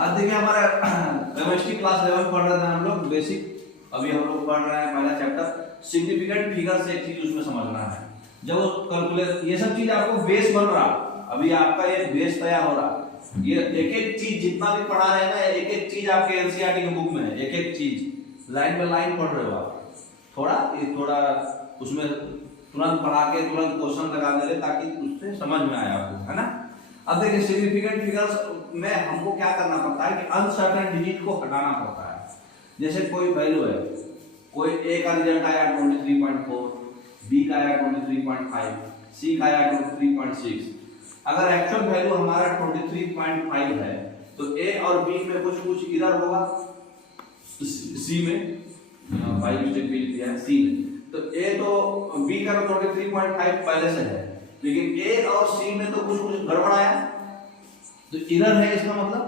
आज देखिए हमारा केमिस्ट्री क्लास 11 पढ़ रहे थे हम लोग बेसिक। अभी हम लोग पढ़ रहे हैं पहला चैप्टर सिग्निफिकेंट फिगर से एक चीज उसमें समझना है। जब वो कैलकुलेट ये सब चीज आपको बेस बन रहा, अभी आपका ये बेस तैयार हो रहा। ये एक एक चीज जितना भी पढ़ा रहे हैं ना, एक एक चीज आपके एनसीईआरटी की बुक में है, एक एक चीज लाइन बाय लाइन पढ़ रहे हो आप। थोड़ा उसमें तुरंत पढ़ा के तुरंत क्वेश्चन लगा दे रहे ताकि उससे समझ में आए आपको, है ना। अब देखिए सिग्निफिकेंट फिगर्स में हमको क्या करना पड़ता है कि अनसर्टेन डिजिट को हटाना पड़ता है। जैसे कोई वैल्यू है, कोई ए का रिजल्ट आया 23.4, बी का आया 23.5, सी का आया 23.6। अगर एक्चुअल वैल्यू हमारा 23.5 है तो ए और बी में कुछ इधर होगा, सी में 5 स्टेप दिया है सी में, तो ए तो बी का 23.5 पहले से है, लेकिन ए और सी में तो कुछ गड़बड़ आया तो एरर है। इसका मतलब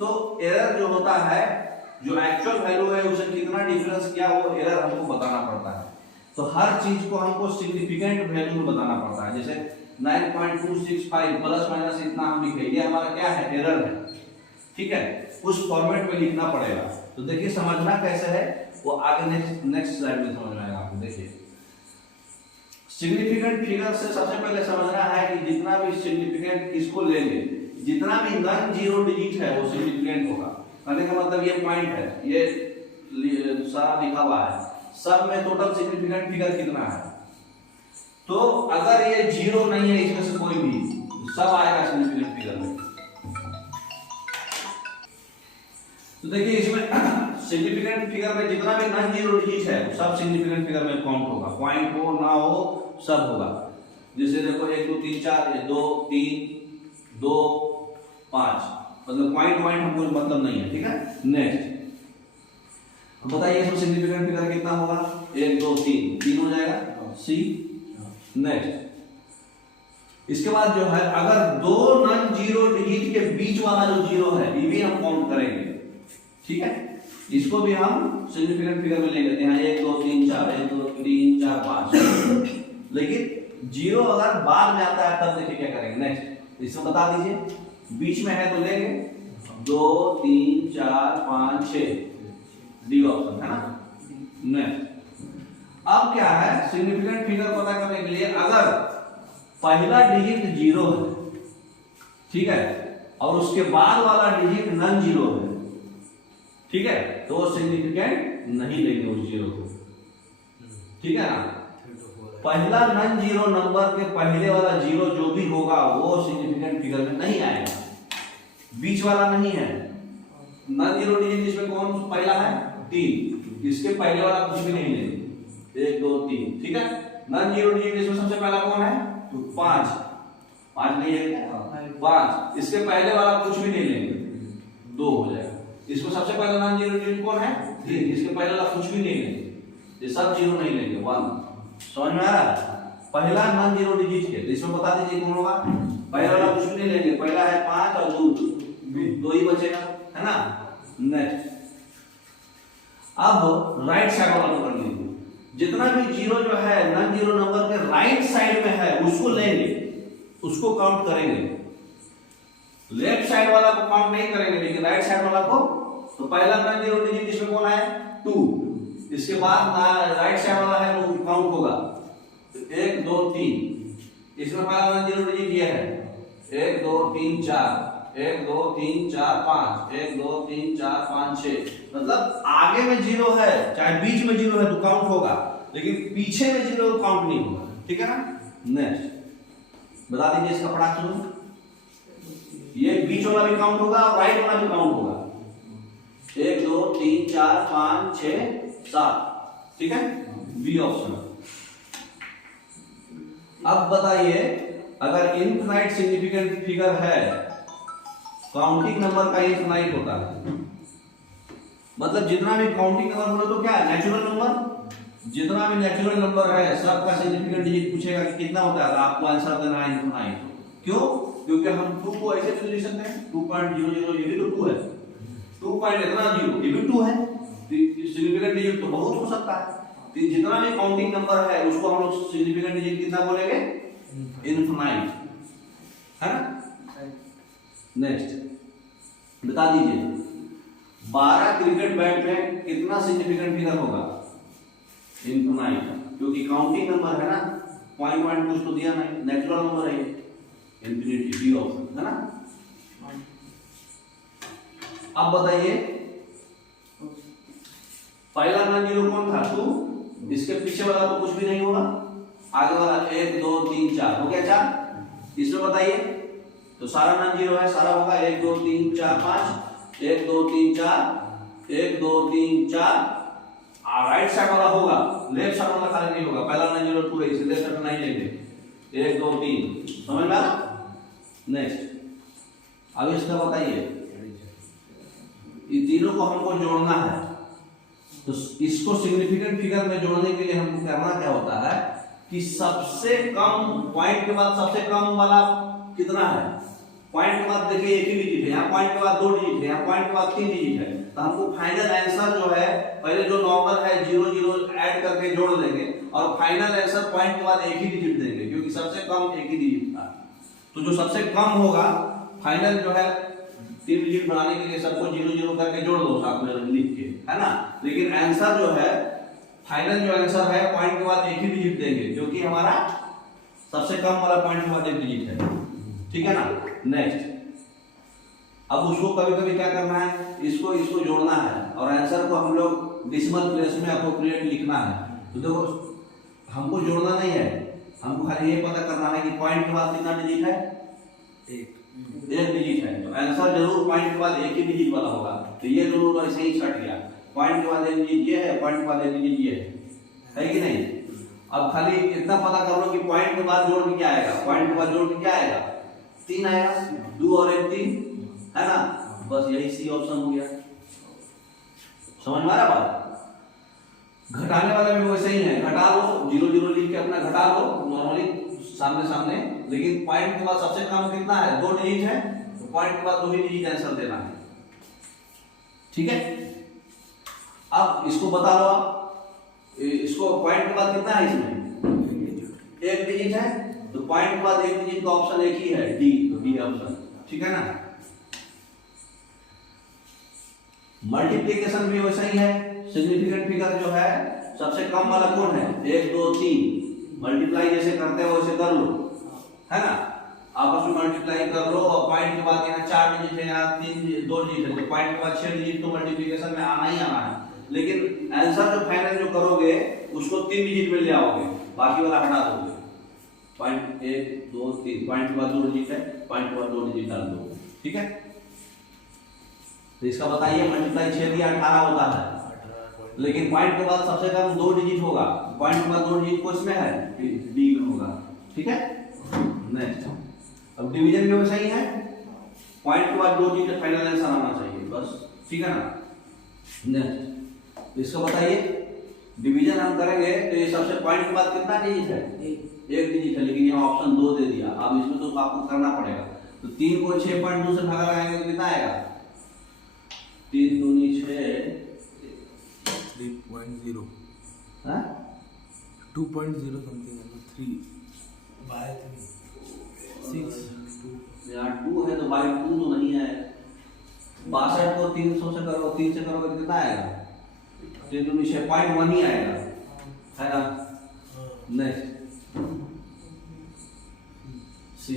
तो एरर जो होता है, जो एक्चुअल वैल्यू है उसे कितना डिफरेंस किया वो एरर हमको बताना पड़ता है। तो हर चीज को हमको सिग्निफिकेंट वैल्यू में बताना पड़ता है। जैसे 9.265 प्लस माइनस इतना हम लिखे, ये हमारा क्या है, एरर है, ठीक है। उस फॉर्मेट में लिखना पड़ेगा। तो देखिए समझना कैसे है वो आगे नेक्स्ट स्लाइड में समझ में आएगा आपको। देखिए सिग्निफिकेंट फिगर से सबसे पहले समझना है कि जितना भी सिग्निफिकेंट इसको लेंगे, जितना भी नॉन जीरो डिजिट है वो सिग्निफिकेंट होगा। कहने का मतलब ये पॉइंट है, ये सारा लिखा हुआ है, सब में टोटल सिग्निफिकेंट फिगर कितना है। तो अगर ये जीरो नहीं है इसमें से कोई भी, सब आएगा सिग्निफिकेंट फिगर में। तो देखिए इसमें सिग्निफिकेंट फिगर में जितना भी नॉन जीरो डिजिट है सब सिग्निफिकेंट फिगर में काउंट होगा, पॉइंट हो ना हो सब होगा। जैसे देखो 1 2 3 4, 2 3 2 5, मतलब पॉइंट हमको मतलब नहीं है, ठीक है। नेक्स्ट बताइए इसमें सिग्निफिकेंट फिगर कितना होगा, 1 2 3 हो जाएगा सी। नेक्स्ट इसके बाद जो है अगर दो नॉन जीरो डिजिट के बीच वाला जो जीरो है ये भी हम काउंट करेंगे, ठीक है। इसको भी हम सिग्निफिकेंट फिगर में ले लेते हैं, 1 2 3 4, 1 2 3 4 5। लेकिन जीरो अगर बाद में आता है तब देखिए क्या करेंगे। नेक्स्ट इसको बता दीजिए, बीच में है तो लेंगे 2 3 4 5 6, डी ऑप्शन है ना। नेक्स्ट अब क्या है, सिग्निफिकेंट फिगर पता करने के लिए अगर पहला डिजिट जीरो है, ठीक है, और उसके बाद वाला डिजिट नॉन जीरो है, ठीक है, तो वो सिग्निफिकेंट नहीं लेंगे उस जीरो को, ठीक है ना। पहला नॉन जीरो नंबर के पहले वाला जीरो जो भी होगा वो सिग्निफिकेंट फिगर में नहीं आएगा, बीच वाला नहीं है। नॉन जीरो डिजिट इसमें कौन पहला है, 3, इसके पहले वाला कुछ भी नहीं लेंगे, 1 2 3, ठीक है। नॉन जीरो डिजिट इसमें सबसे पहला कौन है, 5 नहीं है, 5, इसके पहले वाला कुछ भी नहीं लेंगे, 2 हो जाएगा। इसको सबसे पहला नॉन जीरो डिजिट कौन है, 3, इसके पहले वाला कुछ भी नहीं लेंगे, ये सब जीरो नहीं लेंगे, 1। समझ में आ रहा है, पहला नॉन जीरो डिजिट है, तो इसमें बता दीजिए कौन होगा, पहला वाला कुछ भी नहीं लेंगे, पहला है 5 और 2 ही बचेगा, है ना। नेक्स्ट अब राइट साइड वाला को कर लीजिए, जितना भी जीरो जो है नॉन जीरो नंबर के राइट साइड में है उसको लेंगे, उसको काउंट करेंगे। लेफ्ट साइड वाला को काउंट नहीं करेंगे, लेकिन राइट साइड वाला को। तो पहला नॉन जीरो डिजिट इसमें कौन है, 2, इसके बाद राइट साइड वाला है वो काउंट होगा, तो 1 2 3, इसमें पहला नॉन जीरो डिजिट ये है, 1 2 3 4, 1 2 3 4 5, 1 2 3 4 5 6, मतलब आगे में जीरो है चाहे बीच में जीरो है तो काउंट होगा, लेकिन पीछे में जीरो काउंट नहीं होगा, ठीक है ना। नेक्स्ट बता दीजिए इसका पढ़ा सुनो, ये बीच वाला भी काउंट होगा और राइट वाला भी काउंट होगा, 1 2 3 4 5 6 7, ठीक है, बी ऑप्शन। अब बताइए अगर इनफाइनाइट सिग्निफिकेंट फिगर है, काउंटिंग नंबर का इनफाइनाइट होता है, मतलब जितना भी काउंटिंग नंबर बोले तो क्या है, नेचुरल नंबर, जितना भी नेचुरल नंबर है सबका सिग्निफिकेंट डिजिट पूछेगा कि कितना होता है, आपको आंसर देना है इनफाइनाइट। क्यों, क्योंकि हम 2 को ऐसे भी लिख सकते हैं, 2.00 ये भी तो 2 है, 2.0 ये भी 2 है, सिग्निफिकेंट डिजिट तो बहुत हो सकता है। तो जितना भी काउंटिंग नंबर है उसको हम लोग सिग्निफिकेंट डिजिट कितना बोलेंगे, इनफाइनाइट, है ना। नेक्स्ट बता दीजिए 12 क्रिकेट बैट में कितना सिग्निफिकेंट फिगर होगा? इनफिनाइट, क्योंकि काउंटिंग नंबर है ना, पॉइंट कुछ तो दिया नहीं, नेचुरल नंबर है ये, इन्फिनिटी, बी ऑप्शन है ना। अब बताइए पहला नॉन जीरो कौन था? 2, इसके पीछे वाला तो कुछ भी नहीं होगा, आगे वाला 1 2 3 4 हो गया 4। इसमें बताइए तो सारा नॉन जीरो है, सारा होगा 1 2 3 4 5, 1 2 3 4, 1 2 3 4। राइट साइड वाला होगा, लेफ्ट साइड वाला खाली नहीं होगा, पहला नॉन जीरो 2 है, इसलिए लेफ्ट साइड नहीं लेंगे। 1 2 3 समझ में आया? नेक्स्ट अब इसका बताइए, ये तीनों को हमको जोड़ना है, तो इसको सिग्निफिकेंट फिगर में जोड़ने के लिए हमको करना क्या होता है कि सबसे कम पॉइंट के बाद सबसे कम वाला कितना है? पॉइंट के बाद देखिए एक ही डिजिट है, यहाँ पॉइंट के बाद 2 डिजिट है, यहाँ पॉइंट के बाद 3 डिजिट है, तो हमको फाइनल आंसर जो है पहले जो नॉर्मल है 0 0 ऐड करके जोड़ देंगे और फाइनल आंसर पॉइंट के बाद एक ही डिजिट देंगे, क्योंकि सबसे कम एक ही डिजिट था। तो जो सबसे कम होगा फाइनल जो है 3 डिजिट बनाने के लिए सबको 0 0 करके जोड़ दो साथ में लिख के, है ना। लेकिन आंसर जो है फाइनल जो आंसर है पॉइंट के बाद एक ही डिजिट देंगे, क्योंकि हमारा सबसे कम वाला पॉइंट के बाद एक डिजिट है, ठीक है ना। नेक्स्ट अब उसको कभी कभी क्या करना है, इसको इसको जोड़ना है और आंसर को हम लोग डेसिमल प्लेस में अप्रोप्रिएट लिखना है। तो देखो हमको जोड़ना नहीं है, हमको खाली ये पता करना है कि पॉइंट के बाद कितना डिजिट है? एक डिजिट है, तो आंसर जरूर पॉइंट के बाद एक ही डिजिट वाला होगा। तो ये दोनों ऐसे ही छट गया, पॉइंट के बाद एक डिजिट ये है, पॉइंट के बाद एक डिजिट ये है कि नहीं। अब खाली इतना पता कर लो कि पॉइंट के बाद जोड़ के क्या आएगा, पॉइंट के बाद जोड़ के क्या आएगा? 3 आएगा, 2 और 1 3, है ना। बस यही सी ऑप्शन हो गया, समझ में आ रहा बात। घटाने वाला भी वैसे ही है, घटा लो 0 0 लिख के अपना घटा लो नॉर्मली सामने सामने, लेकिन पॉइंट के बाद सबसे कम कितना है? 2 डिजिट है, तो पॉइंट के बाद 2 ही डिजिट आंसर देना है, ठीक है। अब इसको बता लो आप, इसको पॉइंट के बाद कितना है? इसमें 1 डिजिट है, तो पॉइंट के बाद 1 डिजिट का ऑप्शन एक ही है, डी, तो डी ऑप्शन, ठीक है ना। मल्टीप्लिकेशन भी वैसा ही है, सिग्निफिकेंट फिगर जो है सबसे कम वाला कौन है? 1 2 3, मल्टीप्लाई जैसे करते हो वैसे कर लो, है ना। आपस में मल्टीप्लाई कर लो और पॉइंट के बाद यहाँ 4 डिजिट है, यहाँ 2 डिजिट है, तो पॉइंट के बाद 6 डिजिट तो मल्टीप्लिकेशन में आना ही आना है। लेकिन आंसर जो फाइनल जो करोगे उसको 3 डिजिट में ले आओगे, बाकी वाला हटा दोगे। पॉइंट 1 2 3, पॉइंट के बाद 2 डिजिट है, पॉइंट के बाद 2 डिजिट डाल दो, ठीक है। तो इसका बताइए मल्टीप्लाई 6 दिया 18 होता है, लेकिन पॉइंट के बाद सबसे कम 2 डिजिट होगा, पॉइंट के बाद 2 डिजिट को इसमें है, डी में होगा, ठीक है। नेक्स्ट अब डिवीजन भी वैसा ही है, पॉइंट के बाद 2 डिजिट फाइनल आंसर आना चाहिए, बस, ठीक है ना। नेक्स्ट इसको बताइए डिवीजन हम करेंगे तो ये सबसे पॉइंट के बाद कितना डिजिट है? 1 डिजिट है, लेकिन यहाँ ऑप्शन 2 दे दिया। अब इसमें तो आपको करना पड़ेगा, तो 3 को 6.2 से भागा लगाएंगे तो कितना आएगा? 3 दूनी 6 3.0, हाँ 2.0 समथिंग है, 3 बाय 3 6 2, यहाँ 2 है तो बाई 2 तो नहीं है। 62 को 300 से करो, 3 से करोगे तो कितना आएगा? 3 दूनी 6.1 ही आएगा, है ना। नेक्स्ट सी,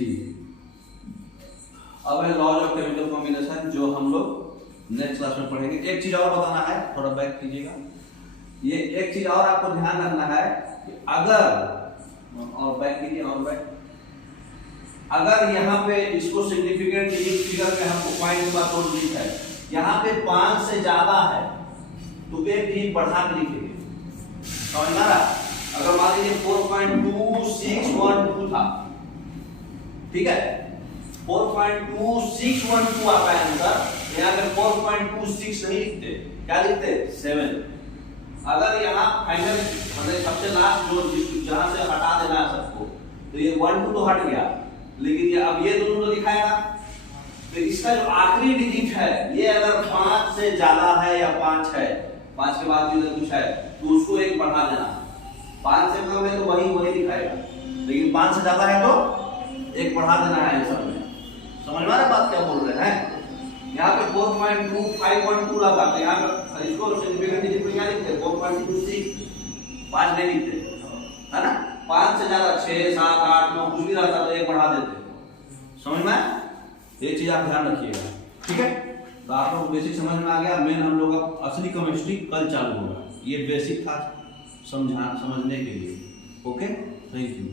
अब है लॉज ऑफ केमिकल कॉम्बिनेशन, जो हम लोग नेक्स्ट क्लास में पढ़ेंगे। एक चीज और बताना है, थोड़ा बैक कीजिएगा, ये एक चीज और आपको ध्यान रखना है कि अगर, और बैक कीजिए और बैक, अगर यहाँ पे इसको सिग्निफिकेंट फिगर में हमको पॉइंट के बाद 2 डिजिट है, यहाँ पे 5 से ज्यादा है तो 1 डिजिट बढ़ा के लिखेंगे, समझ में आ रहा। अगर मान लीजिए 4.2612 था, ठीक है, 4.2612 आता है आंसर, यहाँ पे 4.26 नहीं लिखते, क्या लिखते? 7। अगर यहाँ फाइनल मतलब सबसे लास्ट जो जहां से हटा देना है सबको, तो ये 1 2 तो हट गया, लेकिन ये अब ये दोनों तो दिखाएगा, तो इसका जो आखिरी डिजिट है ये अगर 5 से ज्यादा है या 5 है, 5 के बाद भी कुछ है तो उसको 1 बढ़ा देना। 5 से कम है तो वही दिखाएगा, लेकिन 5 से ज्यादा है तो 1 बढ़ा देना है आंसर में, समझ में आ रहा बात क्या बोल रहे हैं। यहाँ पे 4.2 5.2 लगाते हैं यहाँ पे, इसको सिग्निफिकेंट डिजिट क्या लिखते हैं 4.26, 5 नहीं लिखते है ना। 5 से ज्यादा 6 7 8 9 कुछ भी रहता तो एक बढ़ा देते, समझ में आया? ये चीज आप ध्यान रखिएगा, ठीक है। तो आप लोग बेसिक समझ में आ गया। मेन हम लोग का असली केमिस्ट्री कल चालू होगा, ये बेसिक था समझने के लिए। Okay, thank you.